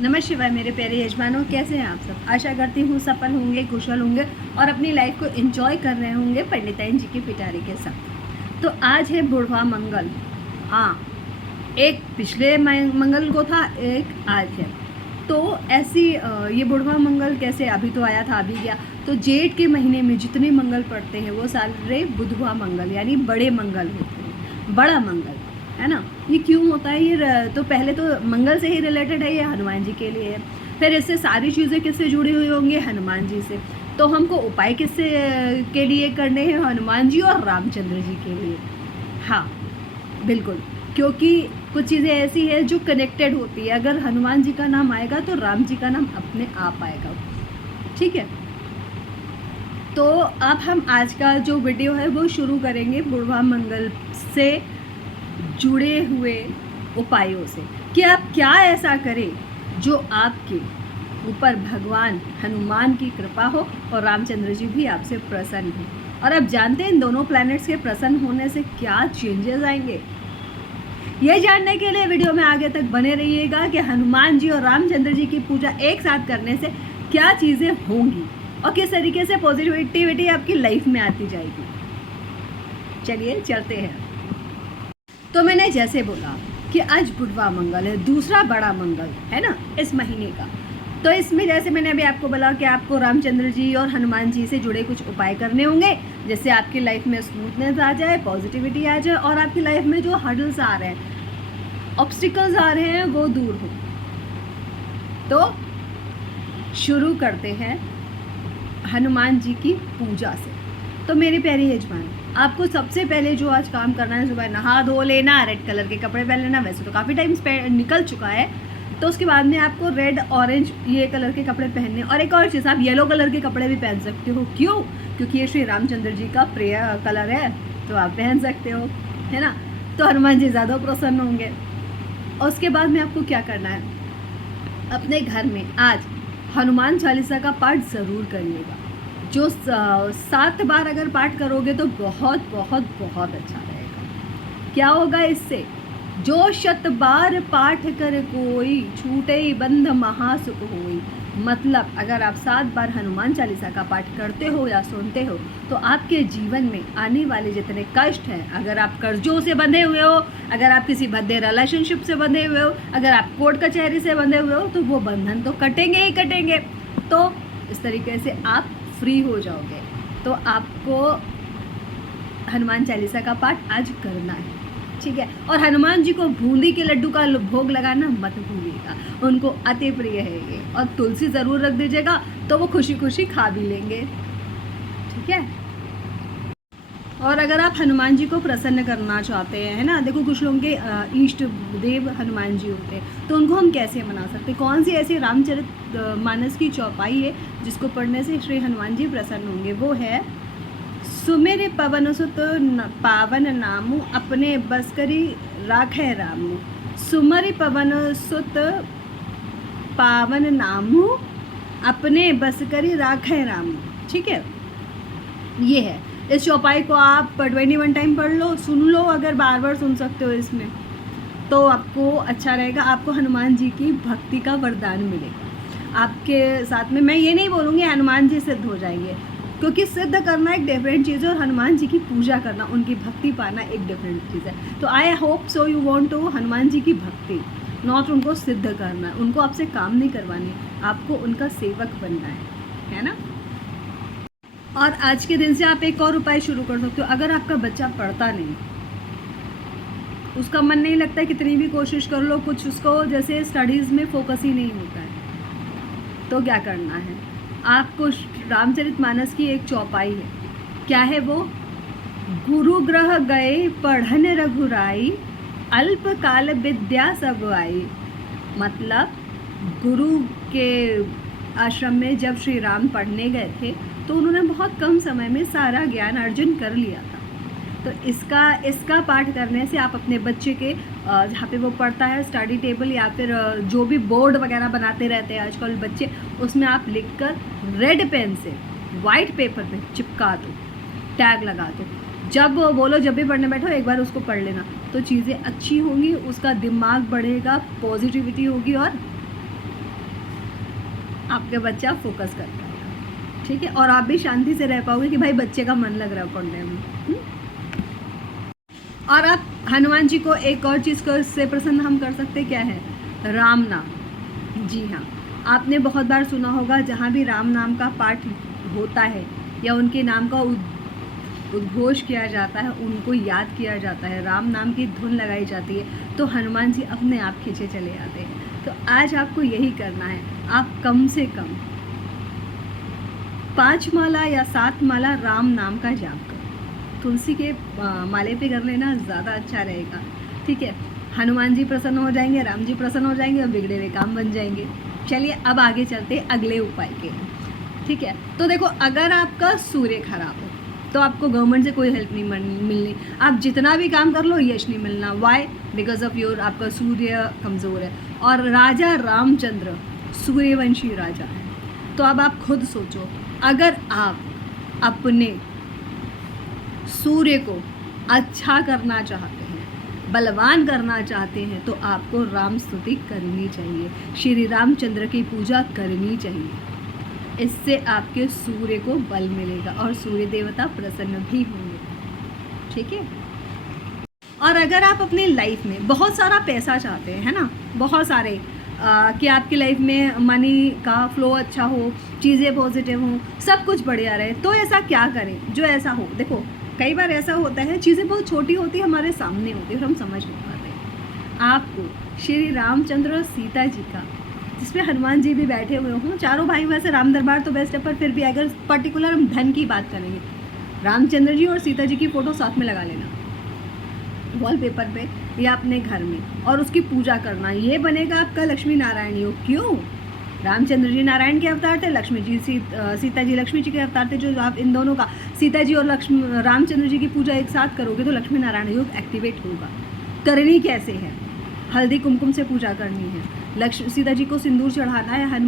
नमः शिवाय मेरे प्यारे यजमानों, कैसे हैं आप सब। आशा करती हूँ सफल होंगे, कुशल होंगे और अपनी लाइफ को एंजॉय कर रहे होंगे पंडिताइन जी की पिटारी के साथ। तो आज है बुढ़वा मंगल। हाँ, एक पिछले मंगल को था, एक आज है। तो ऐसी ये बुढ़वा मंगल कैसे, अभी तो आया था, अभी गया। तो जेठ के महीने में जितने मंगल पड़ते हैं वो सारे बुधवा मंगल यानी बड़े मंगल होते हैं। बड़ा मंगल है ना। ये क्यों होता है? ये तो पहले तो मंगल से ही रिलेटेड है, ये हनुमान जी के लिए है। फिर इससे सारी चीज़ें किससे जुड़ी हुई होंगी? हनुमान जी से। तो हमको उपाय किससे के लिए करने हैं? हनुमान जी और रामचंद्र जी के लिए। हाँ बिल्कुल, क्योंकि कुछ चीज़ें ऐसी है जो कनेक्टेड होती है। अगर हनुमान जी का नाम आएगा तो राम जी का नाम अपने आप आएगा। ठीक है, तो अब हम आज का जो वीडियो है वो शुरू करेंगे बुढ़वा मंगल से जुड़े हुए उपायों से कि आप क्या ऐसा करें जो आपके ऊपर भगवान हनुमान की कृपा हो और रामचंद्र जी भी आपसे प्रसन्न हो। और आप जानते हैं इन दोनों प्लैनेट्स के प्रसन्न होने से क्या चेंजेस आएंगे। ये जानने के लिए वीडियो में आगे तक बने रहिएगा कि हनुमान जी और रामचंद्र जी की पूजा एक साथ करने से क्या चीज़ें होंगी और किस तरीके से पॉजिटिविटी आपकी लाइफ में आती जाएगी। चलिए चलते हैं। तो मैंने जैसे बोला कि आज बुधवा मंगल है, दूसरा बड़ा मंगल है ना इस महीने का। तो इसमें जैसे मैंने अभी आपको बोला कि आपको रामचंद्र जी और हनुमान जी से जुड़े कुछ उपाय करने होंगे, जिससे आपकी लाइफ में स्मूथनेस आ जाए, पॉजिटिविटी आ जाए और आपकी लाइफ में जो हर्डल्स आ रहे हैं, ऑब्स्टिकल्स आ रहे हैं, वो दूर हो। तो शुरू करते हैं हनुमान जी की पूजा से। तो मेरे प्यारे यजमान, आपको सबसे पहले जो आज काम करना है, सुबह नहा धो लेना, रेड कलर के कपड़े पहन लेना। वैसे तो काफ़ी टाइम निकल चुका है, तो उसके बाद में आपको रेड ऑरेंज ये कलर के कपड़े पहनने। और एक और चीज़, आप येलो कलर के कपड़े भी पहन सकते हो। क्यों? क्योंकि ये श्री रामचंद्र जी का प्रिय कलर है, तो आप पहन सकते हो, है ना। तो हनुमान जी ज़्यादा प्रसन्न होंगे। और उसके बाद में आपको क्या करना है, अपने घर में आज हनुमान चालीसा का पाठ ज़रूर करिएगा। जो 7 बार अगर पाठ करोगे तो बहुत बहुत बहुत अच्छा रहेगा। क्या होगा इससे? जो 100 बार पाठ कर कोई, छूटे बंध महासुख होई। मतलब अगर आप 7 बार हनुमान चालीसा का पाठ करते हो या सुनते हो तो आपके जीवन में आने वाले जितने कष्ट हैं, अगर आप कर्जों से बंधे हुए हो, अगर आप किसी भद्दे रिलेशनशिप से बंधे हुए हो, अगर आप कोर्ट कचहरी से बंधे हुए हो, तो वो बंधन तो कटेंगे ही कटेंगे। तो इस तरीके से आप फ्री हो जाओगे। तो आपको हनुमान चालीसा का पाठ आज करना है, ठीक है। और हनुमान जी को बूंदी के लड्डू का भोग लगाना मत भूलिएगा, उनको अति प्रिय है ये। और तुलसी ज़रूर रख दीजिएगा, तो वो खुशी खुशी खा भी लेंगे, ठीक है। और अगर आप हनुमान जी को प्रसन्न करना चाहते हैं, है ना, देखो कुछ लोगों के इष्ट देव हनुमान जी होते हैं, तो उनको हम कैसे मना सकते हैं? कौन सी ऐसी रामचरित मानस की चौपाई है जिसको पढ़ने से श्री हनुमान जी प्रसन्न होंगे? वो है सुमेर पवन सुत पावन नामु, अपने बस करी राखे रामु। सुमरि पवन सुत पावन नामु, अपने बस करी राखे रामु। ठीक है, ये है। इस चौपाई को आप 21 टाइम पढ़ लो, सुन लो, अगर बार बार सुन सकते हो इसमें तो आपको अच्छा रहेगा। आपको हनुमान जी की भक्ति का वरदान मिलेगा। आपके साथ में मैं ये नहीं बोलूँगी हनुमान जी सिद्ध हो जाएंगे, क्योंकि सिद्ध करना एक डिफरेंट चीज़ है और हनुमान जी की पूजा करना, उनकी भक्ति पाना एक डिफरेंट चीज़ है। तो I hope so you want to Hanuman ji की भक्ति, नॉट उनको सिद्ध करना है। उनको आपसे काम नहीं करवानी, आपको उनका सेवक बनना है ना। और आज के दिन से आप एक और उपाय शुरू कर सकते हो। अगर आपका बच्चा पढ़ता नहीं, उसका मन नहीं लगता, कितनी भी कोशिश कर लो, कुछ उसको जैसे स्टडीज़ में फोकस ही नहीं होता है, तो क्या करना है आपको? रामचरितमानस की एक चौपाई है। क्या है वो? गुरु ग्रह गए पढ़न रघुराई, अल्प काल विद्या सब आई। मतलब गुरु के आश्रम में जब श्री राम पढ़ने गए थे तो उन्होंने बहुत कम समय में सारा ज्ञान अर्जन कर लिया था। तो इसका पाठ करने से आप अपने बच्चे के जहाँ पे वो पढ़ता है स्टडी टेबल या फिर जो भी बोर्ड वगैरह बनाते रहते हैं आजकल बच्चे, उसमें आप लिखकर रेड पेन से वाइट पेपर पे चिपका दो, टैग लगा दो। जब वो बोलो जब भी पढ़ने बैठो एक बार उसको पढ़ लेना, तो चीज़ें अच्छी होंगी, उसका दिमाग बढ़ेगा, पॉजिटिविटी होगी और आपके बच्चा फोकस कर पाएगा, ठीक है। और आप भी शांति से रह पाओगे कि भाई बच्चे का मन लग रहा है पढ़ने में। और आप हनुमान जी को एक और चीज़ को इससे प्रसन्न हम कर सकते क्या है, राम नाम। जी हाँ, आपने बहुत बार सुना होगा जहाँ भी राम नाम का पाठ होता है या उनके नाम का उद्घोष किया जाता है, उनको याद किया जाता है, राम नाम की धुन लगाई जाती है, तो हनुमान जी अपने आप खींचे चले आते हैं। तो आज आपको यही करना है, आप कम से कम 5 माला या 7 माला राम नाम का जाप करो। तुलसी के माले पे कर लेना ज़्यादा अच्छा रहेगा, ठीक है। हनुमान जी प्रसन्न हो जाएंगे, राम जी प्रसन्न हो जाएंगे और बिगड़े हुए काम बन जाएंगे। चलिए अब आगे चलते अगले उपाय के, ठीक है। तो देखो, अगर आपका सूर्य खराब हो तो आपको गवर्नमेंट से कोई हेल्प नहीं मिलनी, आप जितना भी काम कर लो यश नहीं मिलना। वाई? बिकॉज ऑफ योर, आपका सूर्य कमज़ोर है। और राजा रामचंद्र सूर्यवंशी राजा है। तो अब आप खुद सोचो, अगर आप अपने सूर्य को अच्छा करना चाहते हैं, बलवान करना चाहते हैं, तो आपको राम स्तुति करनी चाहिए, श्री रामचंद्र की पूजा करनी चाहिए। इससे आपके सूर्य को बल मिलेगा और सूर्य देवता प्रसन्न भी होंगे, ठीक है। और अगर आप अपनी लाइफ में बहुत सारा पैसा चाहते हैं, है ना, बहुत सारे कि आपकी लाइफ में मनी का फ्लो अच्छा हो, चीज़ें पॉजिटिव हों, सब कुछ बढ़िया रहे, तो ऐसा क्या करें जो ऐसा हो। देखो, कई बार ऐसा होता है चीज़ें बहुत छोटी होती है, हमारे सामने होती है और हम समझ नहीं पाते। आपको श्री रामचंद्र और सीता जी का, जिसमें हनुमान जी भी बैठे हुए हों, चारों भाई, वैसे राम दरबार तो बेस्ट है, पर फिर भी अगर पर्टिकुलर हम धन की बात करेंगे, रामचंद्र जी और सीता जी की फ़ोटो साथ में लगा लेना वॉलपेपर पे या अपने घर में, और उसकी पूजा करना। ये बनेगा आपका लक्ष्मी नारायण योग। क्यों? रामचंद्र जी नारायण के अवतार थे, लक्ष्मी जी सीता जी लक्ष्मी जी के अवतार थे। जो आप इन दोनों का, सीता जी और रामचंद्र जी की पूजा एक साथ करोगे तो लक्ष्मी नारायण योग एक्टिवेट होगा। करनी कैसे है? हल्दी कुमकुम से पूजा करनी है, सीता जी को सिंदूर चढ़ाना है,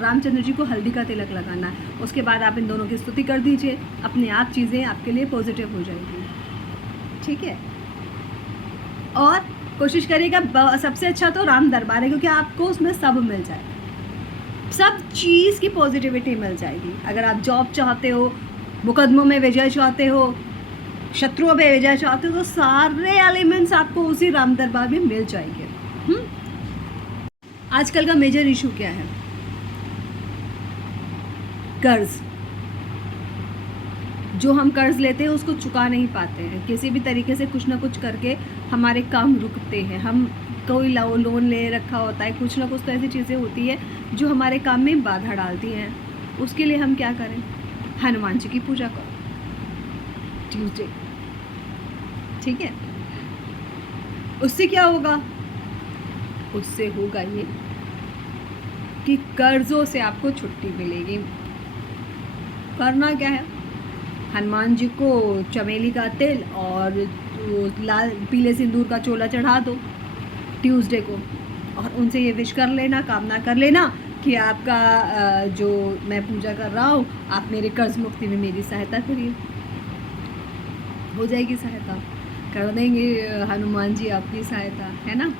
रामचंद्र जी को हल्दी का तिलक लगाना है। उसके बाद आप इन दोनों की स्तुति कर दीजिए, अपने आप चीज़ें आपके लिए पॉजिटिव हो जाएगी, ठीक है। और कोशिश करिएगा, सबसे अच्छा तो राम दरबार है, क्योंकि आपको उसमें सब मिल जाएगा, सब चीज़ की पॉजिटिविटी मिल जाएगी। अगर आप जॉब चाहते हो, मुकदमों में विजय चाहते हो, शत्रुओं पे विजय चाहते हो, तो सारे एलिमेंट्स आपको उसी राम दरबार में मिल जाएंगे। आजकल का मेजर इशू क्या है? कर्ज। जो हम कर्ज लेते हैं उसको चुका नहीं पाते हैं, किसी भी तरीके से कुछ ना कुछ करके हमारे काम रुकते हैं। हम कोई लोन ले रखा होता है, कुछ ना कुछ तो ऐसी चीज़ें होती है जो हमारे काम में बाधा डालती हैं। उसके लिए हम क्या करें? हनुमान जी की पूजा करो ट्यूसडे, ठीक है। उससे क्या होगा? उससे होगा ये कि कर्जों से आपको छुट्टी मिलेगी। करना क्या है? हनुमान जी को चमेली का तेल और लाल पीले सिंदूर का चोला चढ़ा दो ट्यूसडे को, और उनसे ये विश कर लेना, कामना कर लेना कि आपका जो मैं पूजा कर रहा हूँ, आप मेरे कर्ज मुक्ति में मेरी सहायता करिए। हो जाएगी सहायता, कर देंगे हनुमान जी आपकी सहायता, है ना।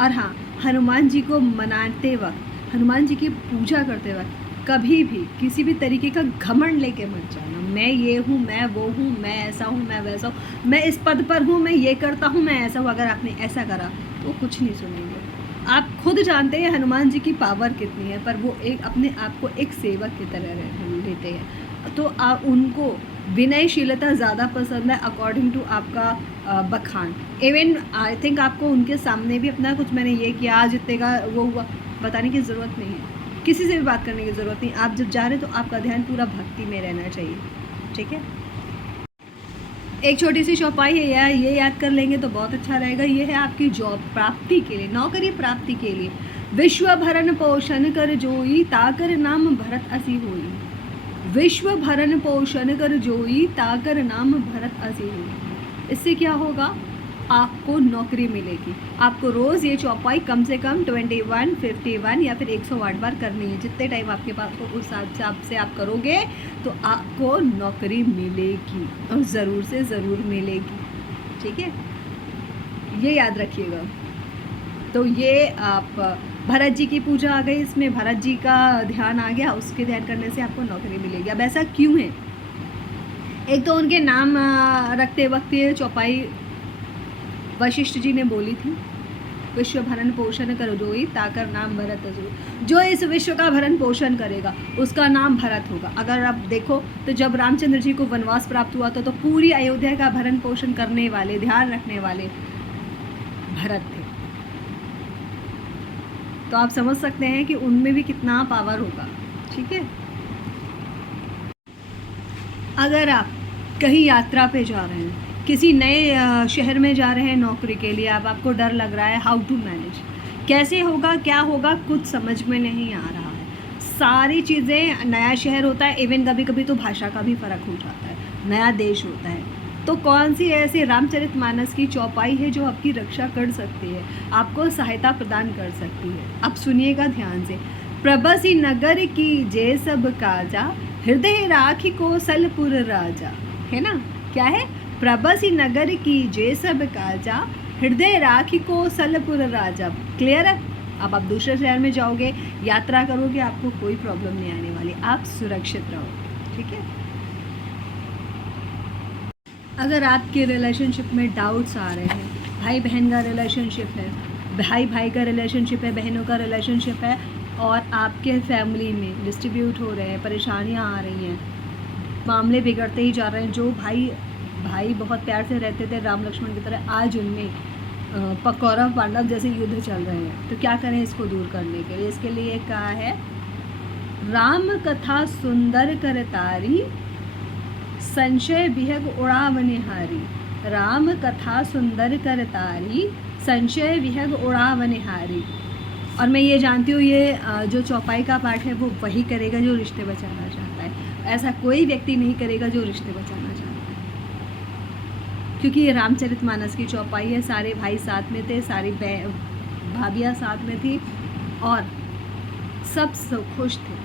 और हाँ, हनुमान जी को मनाते वक्त, हनुमान जी की पूजा करते वक्त कभी भी किसी भी तरीके का घमंड लेके मत जाना। मैं ये हूँ, मैं वो हूँ, मैं ऐसा हूँ, मैं वैसा हूँ, मैं इस पद पर हूँ, मैं ये करता हूँ, मैं ऐसा हूँ। अगर आपने ऐसा करा तो कुछ नहीं सुनेंगे। आप खुद जानते हैं हनुमान जी की पावर कितनी है, पर वो एक अपने आप को एक सेवक की तरह लेते हैं। तो आप उनको विनयशीलता ज़्यादा पसंद है अकॉर्डिंग टू आपका बखान। इवन आई थिंक आपको उनके सामने भी अपना कुछ मैंने ये किया, आज इतने का वो हुआ, बताने की ज़रूरत नहीं है, किसी से भी बात करने की ज़रूरत नहीं। आप जब जा रहे हैं तो आपका ध्यान पूरा भक्ति में रहना चाहिए, ठीक है। एक छोटी सी चौपाई है यार, ये याद कर लेंगे तो बहुत अच्छा रहेगा। ये है आपकी जॉब प्राप्ति के लिए, नौकरी प्राप्ति के लिए। विश्व भरण पोषण कर जोई, ताकर नाम भरत असी होई। विश्व भरण पोषण कर जोई, ताकर नाम भरत असी होई। इससे क्या होगा? आपको नौकरी मिलेगी। आपको रोज़ ये चौपाई कम से कम 21, 51 या फिर 108 बार करनी है। जितने टाइम आपके पास हो उस हिसाब से आप करोगे तो आपको नौकरी मिलेगी, और ज़रूर से ज़रूर मिलेगी, ठीक है। ये याद रखिएगा। तो ये आप भरत जी की पूजा आ गई, इसमें भरत जी का ध्यान आ गया, उसके ध्यान करने से आपको नौकरी मिलेगी। अब ऐसा क्यों है? एक तो उनके नाम रखते वक्त ये चौपाई वशिष्ठ जी ने बोली थी, विश्व भरण पोषण करो जोई ताकर नाम भरत जो, जो इस विश्व का भरण पोषण करेगा उसका नाम भरत होगा। अगर आप देखो तो जब रामचंद्र जी को वनवास प्राप्त हुआ था तो पूरी अयोध्या का भरण पोषण करने वाले, ध्यान रखने वाले भरत थे। तो आप समझ सकते हैं कि उनमें भी कितना पावर होगा। ठीक है, अगर आप कहीं यात्रा पे जा रहे हैं, किसी नए शहर में जा रहे हैं नौकरी के लिए, अब आपको डर लग रहा है हाउ टू मैनेज, कैसे होगा, क्या होगा, कुछ समझ में नहीं आ रहा है। सारी चीज़ें, नया शहर होता है, इवन कभी कभी तो भाषा का भी फ़र्क हो जाता है, नया देश होता है, तो कौन सी ऐसी रामचरितमानस की चौपाई है जो आपकी रक्षा कर सकती है, आपको सहायता प्रदान कर सकती है। अब सुनिएगा ध्यान से। प्रबसी नगर की जे सब काजा, हृदय राखी को सलपुर राजा, है ना, क्या है? प्रबसी नगर की जे सब काजा, हृदय राखी को सलपुर राजा। क्लियर है? अब आप दूसरे शहर में जाओगे, यात्रा करोगे, आपको कोई प्रॉब्लम नहीं आने वाली, आप सुरक्षित रहो। ठीक है, अगर आपके रिलेशनशिप में डाउट्स आ रहे हैं, भाई बहन का रिलेशनशिप है, भाई भाई का रिलेशनशिप है, बहनों का रिलेशनशिप है, और आपके फैमिली में डिस्ट्रीब्यूट हो रहे हैं, परेशानियां आ रही हैं, मामले बिगड़ते ही जा रहे हैं, जो भाई बहुत प्यार से रहते थे राम लक्ष्मण की तरह, आज उनमें कौरव पांडव जैसे युद्ध चल रहे हैं, तो क्या करें इसको दूर करने के लिए? इसके लिए कहा है, राम कथा सुंदर करतारी, संशय विहग उड़ावनिहारी। राम कथा सुंदर करतारी, संशय विहग उड़ावनिहारी। और मैं ये जानती हूँ ये जो चौपाई का पाठ है वो वही करेगा जो रिश्ते बचाना चाहता है, ऐसा कोई व्यक्ति नहीं करेगा जो रिश्ते बचाना चाहता है, क्योंकि ये रामचरितमानस की चौपाई है। सारे भाई साथ में थे, सारी भाभियाँ साथ में थी और सब खुश थे,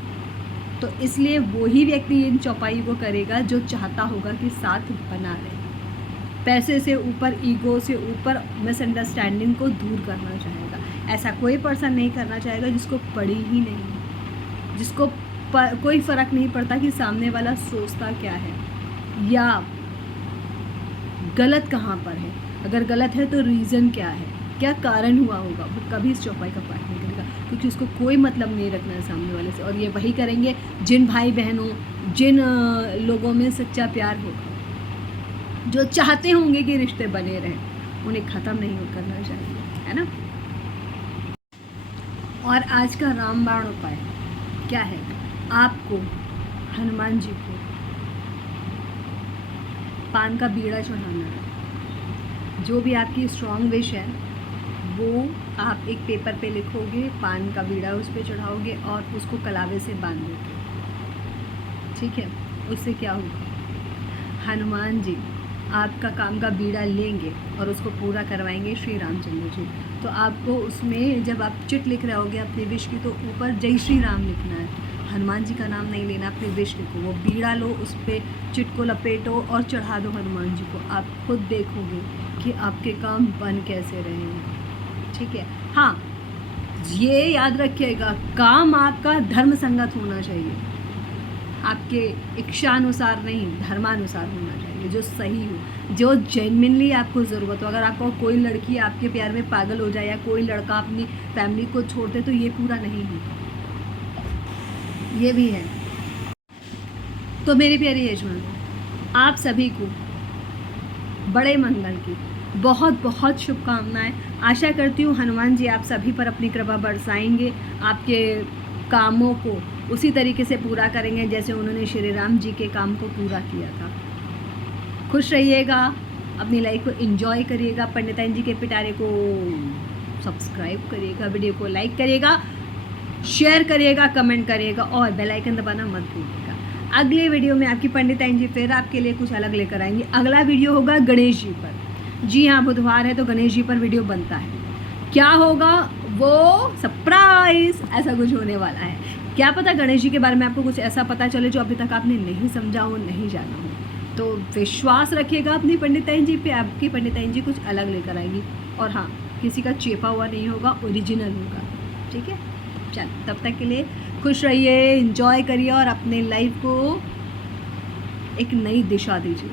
तो इसलिए वही व्यक्ति इन चौपाई को करेगा जो चाहता होगा कि साथ बना रहे, पैसे से ऊपर, ईगो से ऊपर मिसअंडरस्टैंडिंग को दूर करना चाहेगा। ऐसा कोई पर्सन नहीं करना चाहेगा जिसको पड़ी ही नहीं, जिसको कोई फ़र्क नहीं पड़ता कि सामने वाला सोचता क्या है या गलत कहाँ पर है, अगर गलत है तो रीज़न क्या है, क्या कारण हुआ होगा, वो कभी इस चौपाई का पाठ नहीं करेगा, क्योंकि उसको कोई मतलब नहीं रखना है सामने वाले से। और ये वही करेंगे जिन भाई बहनों, जिन लोगों में सच्चा प्यार होगा, जो चाहते होंगे कि रिश्ते बने रहें, उन्हें ख़त्म नहीं करना चाहिए, है ना। और आज का रामबाण उपाय क्या है? आपको हनुमान जी को पान का बीड़ा चढ़ाना है। जो भी आपकी स्ट्रॉन्ग विश है वो आप एक पेपर पे लिखोगे, पान का बीड़ा उस पर चढ़ाओगे और उसको कलावे से बांध दोगे। ठीक है, उससे क्या होगा? हनुमान जी आपका काम का बीड़ा लेंगे और उसको पूरा करवाएंगे श्री रामचंद्र जी। तो आपको उसमें जब आप चिट लिख रहे होगे अपने विश की, तो ऊपर जय श्री राम लिखना है, हनुमान जी का नाम नहीं लेना, अपने विश लिखो, वो बीड़ा लो, उस पर चिट को लपेटो और चढ़ा दो हनुमान जी को। आप खुद देखोगे कि आपके काम बन कैसे रहे हैं। ठीक है, हाँ ये याद रखिएगा, काम आपका धर्म संगत होना चाहिए, आपके इच्छानुसार नहीं, धर्मानुसार होना चाहिए, जो सही हो, जो जेन्युइनली आपको ज़रूरत हो। अगर आपको कोई लड़की आपके प्यार में पागल हो जाए या कोई लड़का अपनी फैमिली को छोड़ दे, तो ये पूरा नहीं होगा, ये भी है। तो मेरी प्यारी यजमान, आप सभी को बड़े मंगल की बहुत बहुत शुभकामनाएं। आशा करती हूँ हनुमान जी आप सभी पर अपनी कृपा बरसाएंगे, आपके कामों को उसी तरीके से पूरा करेंगे जैसे उन्होंने श्री राम जी के काम को पूरा किया था। खुश रहिएगा, अपनी लाइफ को एंजॉय करिएगा, पंडिताइन जी के पिटारे को सब्सक्राइब करिएगा, वीडियो को लाइक करिएगा, शेयर करिएगा, कमेंट करिएगा और बेल आइकन दबाना मत भूलिएगा। अगले वीडियो में आपकी पंडिताइन जी फिर आपके लिए कुछ अलग लेकर आएंगे। अगला वीडियो होगा गणेश जी पर। जी हाँ, बुधवार है तो गणेश जी पर वीडियो बनता है। क्या होगा वो सरप्राइज, ऐसा कुछ होने वाला है। क्या पता गणेश जी के बारे में आपको कुछ ऐसा पता चले जो अभी तक आपने नहीं समझा हो, नहीं जाना हो। तो विश्वास रखिएगा अपनी पंडिताइन जी पे, आपकी पंडिताइन जी कुछ अलग लेकर आएगी। और हाँ, किसी का चेपा हुआ नहीं होगा, ओरिजिनल होगा। ठीक है। चलो तब तक के लिए खुश रहिए, एंजॉय करिए और अपने लाइफ को एक नई दिशा दीजिए।